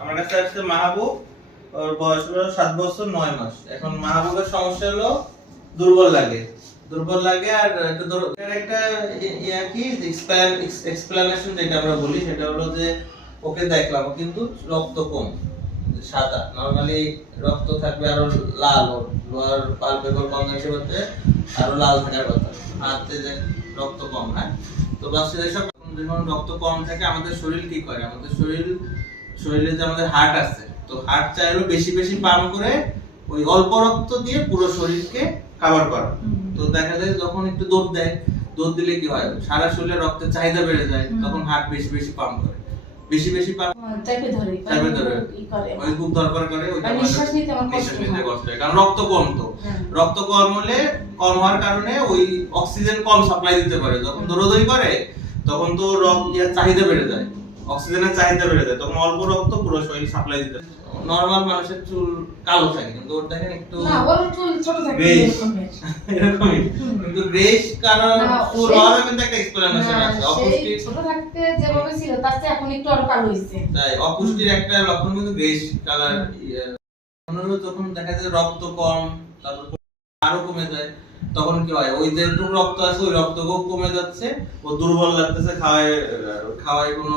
আমার কাছে আসছে মাহবুব, ওর বয়স হলো 7 বছর 9 মাস। এখন মাহবুবের সমস্যা হলো দুর্বল লাগে আর একটা ইয়া কি এক্সপ্লানেশন যেটা আমরা বলি সেটা হলো যে ওকে দেখলাম কিন্তু রক্ত কম, সাদা নরমালি রক্ত থাকবে আরো লাল, ওর লোয়ার পালপেবল কনজাংশন হতে আরো লাল থাকার কথা, হাতে যে রক্ত কম। হ্যাঁ, তো বাস এসব যখন রক্ত কম থাকে আমাদের শরীর কি করে, আমাদের শরীরে যে আমাদের হার্ট আছে, তো হার্ট চাইলো বেশি বেশি পাম্প করে ওই অল্প রক্ত দিয়ে পুরো শরীরকে কভার করা। তো দেখা যায় যখন একটু দৌড় দিলে কি হয়, সারা শরীরে রক্তের চাহিদা বেড়ে যায়, তখন হার্ট বেশি বেশি পাম্প করে, বেশি পাম্প চাপে ধরে ওই খুব দরকার করে, ওই নিঃশ্বাস নিতে কষ্ট হয় কারণ রক্ত কম। তো রক্ত কম হলে, কম হওয়ার কারণে ওই অক্সিজেন কম সাপ্লাই দিতে পারে, যখন দৌড়াদৌড়ি করে তখন তো রক্তের চাহিদা বেড়ে যায়, অক্সিজেনের চাহিদা বেড়ে যায়, তখন অল্প রক্ত পুরো শরীর সাপ্লাই দিতে। নরমাল মানুষের চুল কালো থাকে কিন্তু ওর দেখেন একটু না, ওর চুল ছোট থাকে এরকমই কিন্তু গ্রেইশ কারণ চুল হওয়ার কিন্তু একটা এক্সপ্লানেশন আছে। অপুষ্টি ছোট থাকতে যেভাবে ছিল তার চেয়ে এখন একটু আরো কালো হইছে, তাই অপুষ্টির একটা লক্ষণ কিন্তু গ্রেইশ কালার। অনুরোধ যখন দেখা যায় রক্ত কম, তারপর আরো কমে যায়, তখন কি হয়, ওই যে রক্ত আছে ওই রক্তও কমে যাচ্ছে, ও দুর্বল লাগতেছে, খাওয়ায় কোনো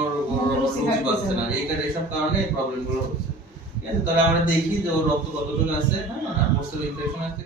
রুচি পাচ্ছে না, এইসব কারণে এই প্রবলেমগুলো হচ্ছে। ঠিক আছে, তাহলে আমরা দেখি যে ওর রক্ত কতটুকু আছে। হ্যাঁ, ইনফেকশন আছে।